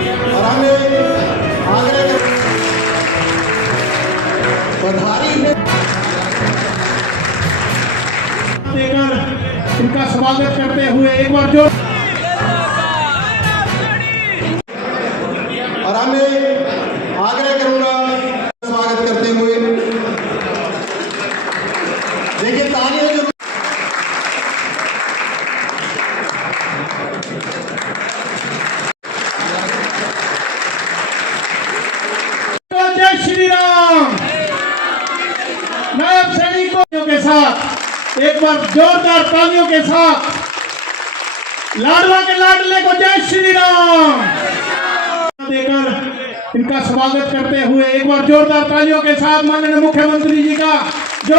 और हमें आग्रह पधारी है देकर इनका स्वागत करते हुए एक बार जो और हमें आग्रह करूंगा स्वागत करते हुए देखिए तालियां जो जय श्री राम। नायब सैनिकों के साथ एक बार जोरदार तालियों के साथ लाडवा के लाडले को जय श्री राम देकर इनका स्वागत करते हुए एक बार जोरदार तालियों के साथ माननीय मुख्यमंत्री जी का जो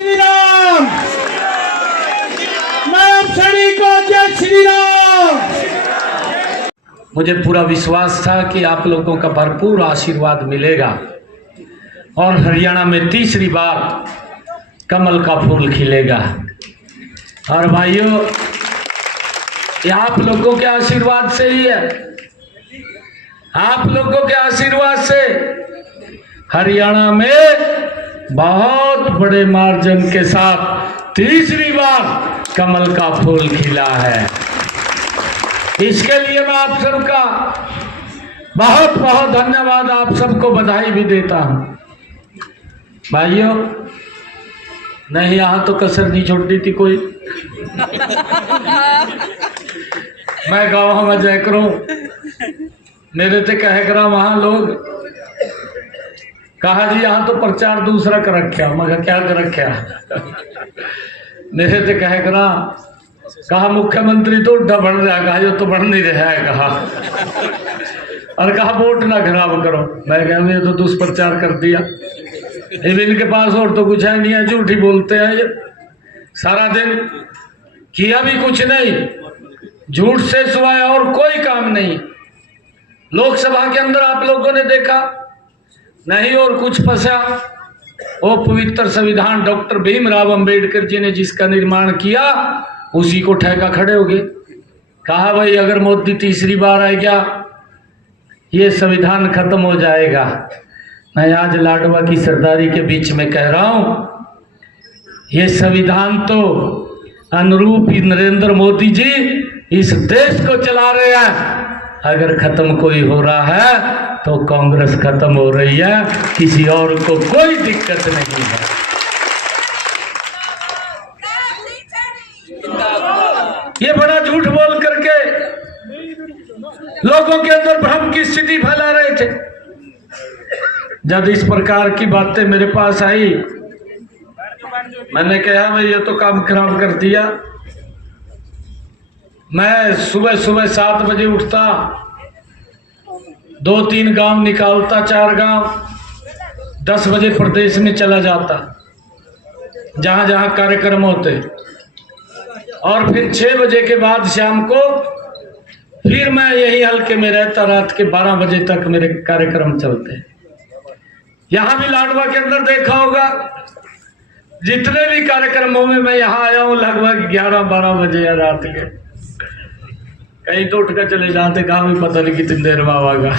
श्री राम। नायब सैनिकों जय श्री राम। मुझे पूरा विश्वास था कि आप लोगों का भरपूर आशीर्वाद मिलेगा और हरियाणा में तीसरी बार कमल का फूल खिलेगा। और भाइयों, ये आप लोगों के आशीर्वाद से ही है। आप लोगों के आशीर्वाद से हरियाणा में बहुत बड़े मार्जिन के साथ तीसरी बार कमल का फूल खिला है। इसके लिए मैं आप सबका बहुत बहुत धन्यवाद, आप सबको बधाई भी देता हूं। भाइयों, नहीं यहाँ तो कसर नहीं छोड़ी थी कोई। मैं गाँव में जय करूं, मेरे से कह करा वहां लोग कहा जी यहाँ तो प्रचार दूसरा कर रखा। मगर क्या कर रखा? मेरे से कह करा कहा मुख्यमंत्री तो उड्डा बढ़ रहा, कहा जो तो बढ़ नहीं रहा है, कहा और कहा वोट ना खराब करो। मैं कहा ये तो दुष्प्रचार कर दिया। इनके पास और तो कुछ है नहीं है, झूठी बोलते हैं ये सारा दिन, किया भी कुछ नहीं, झूठ से सिवाय और कोई काम नहीं। लोकसभा के अंदर आप लोगों ने देखा नहीं और कुछ फंसा। वो पवित्र संविधान डॉक्टर भीमराव अंबेडकर जी ने जिसका निर्माण किया उसी को ठेका खड़े हो गए। कहा भाई अगर मोदी तीसरी बार आएगा ये संविधान खत्म हो जाएगा। मैं आज लाडवा की सरदारी के बीच में कह रहा हूं, ये संविधान तो अनुरूप नरेंद्र मोदी जी इस देश को चला रहे हैं। अगर खत्म कोई हो रहा है तो कांग्रेस खत्म हो रही है, किसी और को कोई दिक्कत नहीं है। ये बड़ा झूठ बोल करके लोगों के अंदर भ्रम की स्थिति फैला रहे थे। जब इस प्रकार की बातें मेरे पास आई, मैंने कहा भाई ये तो काम खराब कर दिया। मैं सुबह सुबह 7 बजे उठता, 2-3 गांव निकालता, 4 गांव, 10 बजे प्रदेश में चला जाता जहां जहां कार्यक्रम होते, और फिर 6 बजे के बाद शाम को फिर मैं यही हल्के में रहता। रात के 12 बजे तक मेरे कार्यक्रम चलते। यहां भी लाडवा के अंदर देखा होगा, जितने भी कार्यक्रमों में मैं यहाँ आया हूँ लगभग 11-12 बजे या रात के। कहीं तो उठ कर चले जाते, कहा भी पता नहीं कितनी देर में आवागा।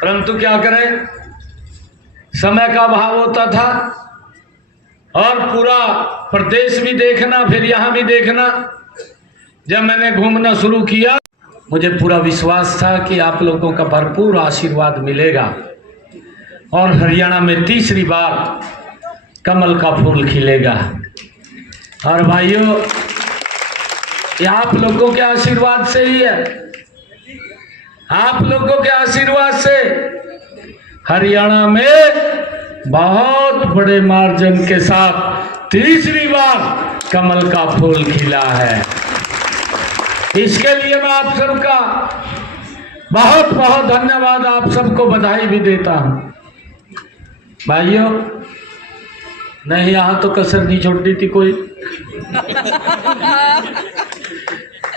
परंतु क्या करें, समय का अभाव होता था और पूरा प्रदेश भी देखना, फिर यहाँ भी देखना। जब मैंने घूमना शुरू किया, मुझे पूरा विश्वास था कि आप लोगों का भरपूर आशीर्वाद मिलेगा और हरियाणा में तीसरी बार कमल का फूल खिलेगा। और भाइयों, ये आप लोगों के आशीर्वाद से ही है। आप लोगों के आशीर्वाद से हरियाणा में बहुत बड़े मार्जिन के साथ तीसरी बार कमल का फूल खिला है। इसके लिए मैं आप सबका बहुत बहुत धन्यवाद, आप सबको बधाई भी देता हूं। भाइयों, नहीं यहाँ तो कसर नहीं छोड़ी थी कोई।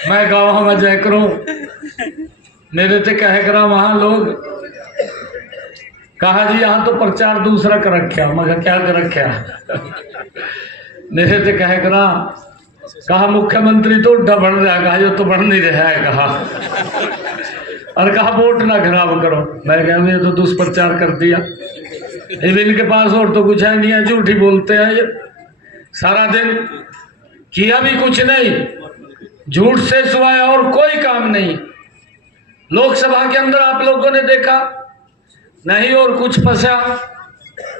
मैं गाँव में जय करूं, मेरे से कह करा वहां लोग कहा जी यहाँ तो प्रचार दूसरा कर रखा। मगर क्या कर रखा? मेरे से कह करा कहा मुख्यमंत्री तो उड्डा बढ़ रहा है, कहा यो तो बढ़ नहीं रहा है, कहा और कहा वोट ना खराब करो। मैं कहा ये तो दुष्प्रचार कर दिया, इनके पास और तो कुछ है नहीं है, झूठी बोलते हैं ये सारा दिन, किया भी कुछ नहीं, झूठ से सिवाय और कोई काम नहीं। लोकसभा के अंदर आप लोगों ने देखा नहीं और कुछ फंसा।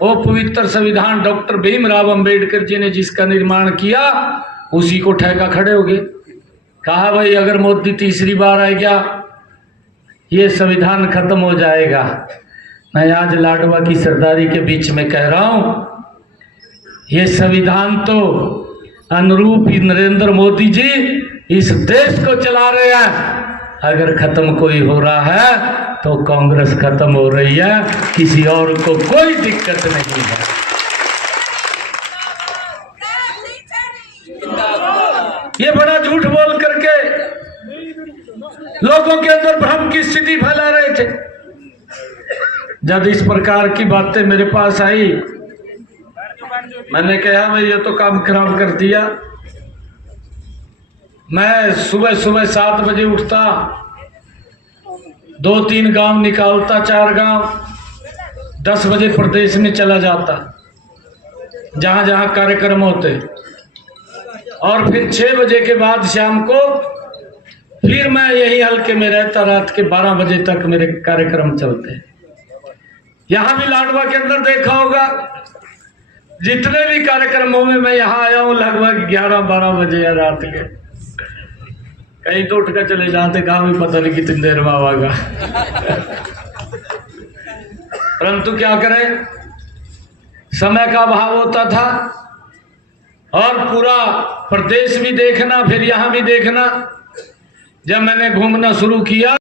वो पवित्र संविधान डॉक्टर भीमराव अंबेडकर जी ने जिसका निर्माण किया उसी को ठेका खड़े हो गए। कहा भाई अगर मोदी तीसरी बार आ गया ये संविधान खत्म हो जाएगा। मैं आज लाडवा की सरदारी के बीच में कह रहा हूं, ये संविधान तो अनुरूप नरेंद्र मोदी जी इस देश को चला रहे हैं। अगर खत्म कोई हो रहा है तो कांग्रेस खत्म हो रही है, किसी और को कोई दिक्कत नहीं है। ये बड़ा झूठ बोल करके लोगों के अंदर भ्रम की स्थिति फैला रहे थे। जब इस प्रकार की बातें मेरे पास आई, मैंने कहा भाई ये तो काम खराब कर दिया। मैं सुबह सुबह 7 बजे उठता, 2-3 गांव निकालता, 4 गांव, 10 बजे प्रदेश में चला जाता जहां जहां कार्यक्रम होते, और फिर 6 बजे के बाद शाम को फिर मैं यही हल्के में रहता। रात के 12 बजे तक मेरे कार्यक्रम चलते। यहां भी लाडवा के अंदर देखा होगा, जितने भी कार्यक्रमों में मैं यहां आया हूं लगभग 11-12 बजे या रात के। कहीं तो उठ कर चले जाते, कहा भी पता नहीं कितनी देर में आवागा। परंतु क्या करें, समय का अभाव होता था और पूरा प्रदेश भी देखना, फिर यहां भी देखना। जब मैंने घूमना शुरू किया